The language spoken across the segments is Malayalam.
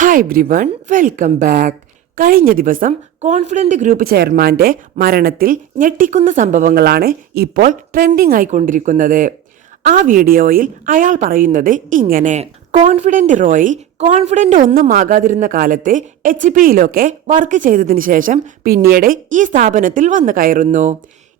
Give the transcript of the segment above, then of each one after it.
Hi everyone, welcome back. കഴിഞ്ഞ ദിവസം കോൺഫിഡന്റ് ഗ്രൂപ്പ് ചെയർമാന്റെ മരണത്തിൽ ഞെട്ടിക്കുന്ന സംഭവങ്ങളാണ് ഇപ്പോൾ ട്രെൻഡിംഗ് ആയിക്കൊണ്ടിരിക്കുന്നത്. ആ വീഡിയോയിൽ അയാൾ പറയുന്നത് ഇങ്ങനെ: കോൺഫിഡന്റ് റോയി കോൺഫിഡന്റ് ഒന്നും ആകാതിരുന്ന കാലത്ത് HP-യിലൊക്കെ വർക്ക് ചെയ്തതിനു ശേഷം പിന്നീട് ഈ സ്ഥാപനത്തിൽ വന്നു കയറുന്നു.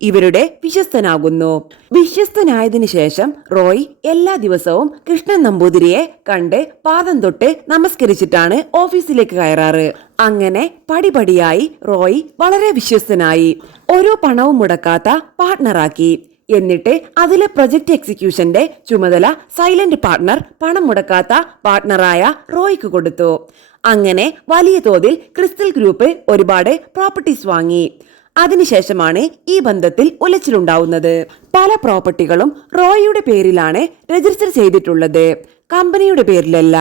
ഇവരുടെ വിശ്വസ്തനാകുന്നു. വിശ്വസ്തനായതിനു ശേഷം റോയ് എല്ലാ ദിവസവും കൃഷ്ണൻ നമ്പൂതിരിയെ കണ്ട് പാദം തൊട്ട് നമസ്കരിച്ചിട്ടാണ് ഓഫീസിലേക്ക് കയറാറ്. അങ്ങനെ പടിപടിയായി റോയ് വളരെ വിശ്വസ്തനായി. ഒരു പണവും മുടക്കാത്ത പാർട്ട്ണറാക്കി. എന്നിട്ട് അതിലെ പ്രൊജക്ട് എക്സിക്യൂഷന്റെ ചുമതല സൈലന്റ് പാർട്ട്ണർ, പണം മുടക്കാത്ത പാർട്ട്ണറായ റോയ്ക്ക് കൊടുത്തു. അങ്ങനെ വലിയ തോതിൽ ക്രിസ്റ്റൽ ഗ്രൂപ്പ് ഒരുപാട് പ്രോപ്പർട്ടീസ് വാങ്ങി. അതിനുശേഷമാണ് ഈ ബന്ധത്തിൽ ഉലച്ചിലുണ്ടാവുന്നത്. പല പ്രോപ്പർട്ടികളും റോയിയുടെ പേരിലാണ് രജിസ്റ്റർ ചെയ്തിട്ടുള്ളത്, കമ്പനിയുടെ പേരിലല്ല.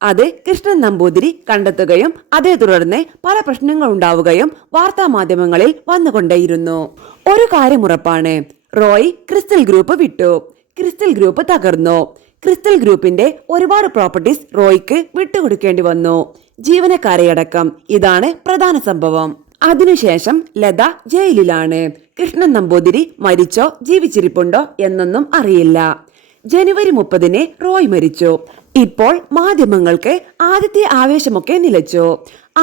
അത് കൃഷ്ണൻ നമ്പൂതിരി കണ്ടെത്തുകയും അതേ തുടർന്ന് പല പ്രശ്നങ്ങൾ ഉണ്ടാവുകയും വാർത്താ മാധ്യമങ്ങളിൽ വന്നുകൊണ്ടേയിരുന്നു. ഒരു കാര്യം ഉറപ്പാണ്, റോയ് ക്രിസ്റ്റൽ ഗ്രൂപ്പ് വിട്ടു. ക്രിസ്റ്റൽ ഗ്രൂപ്പ് തകർന്നു. ക്രിസ്റ്റൽ ഗ്രൂപ്പിന്റെ ഒരുപാട് പ്രോപ്പർട്ടീസ് റോയ്ക്ക് വിട്ടുകൊടുക്കേണ്ടി വന്നു, ജീവനക്കാരെയടക്കം. ഇതാണ് പ്രധാന സംഭവം. അതിനുശേഷം ലത ജയിലിലാണ്. കൃഷ്ണൻ നമ്പൂതിരി മരിച്ചോ ജീവിച്ചിരിപ്പുണ്ടോ എന്നൊന്നും അറിയില്ല. ജനുവരി 30-ന് റോയ് മരിച്ചു. ഇപ്പോൾ മാധ്യമങ്ങൾക്ക് ആദ്യത്തെ ആവേശമൊക്കെ നിലച്ചു.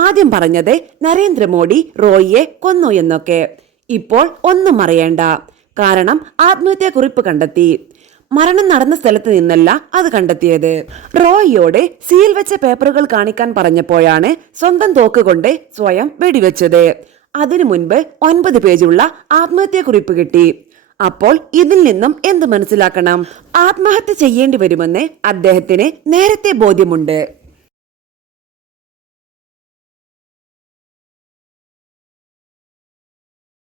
ആദ്യം പറഞ്ഞത് നരേന്ദ്രമോദി റോയിയെ കൊന്നു എന്നൊക്കെ. ഇപ്പോൾ ഒന്നും അറിയേണ്ട, കാരണം ആത്മഹത്യാക്കുറിപ്പ് കണ്ടെത്തി. മരണം നടന്ന സ്ഥലത്ത് നിന്നല്ല അത് കണ്ടെത്തിയത്. റോയിയോട് സീൽ വെച്ച പേപ്പറുകൾ കാണിക്കാൻ പറഞ്ഞപ്പോഴാണ് സ്വന്തം തോക്ക് കൊണ്ട് സ്വയം വെടിവെച്ചത്. അതിനു മുൻപ് 9 പേജുള്ള ആത്മഹത്യാക്കുറിപ്പ് കിട്ടി. അപ്പോൾ ഇതിൽ നിന്നും എന്ത് മനസ്സിലാക്കണം? ആത്മഹത്യ ചെയ്യേണ്ടി വരുമെന്ന് അദ്ദേഹത്തിന് നേരത്തെ ബോധ്യമുണ്ട്.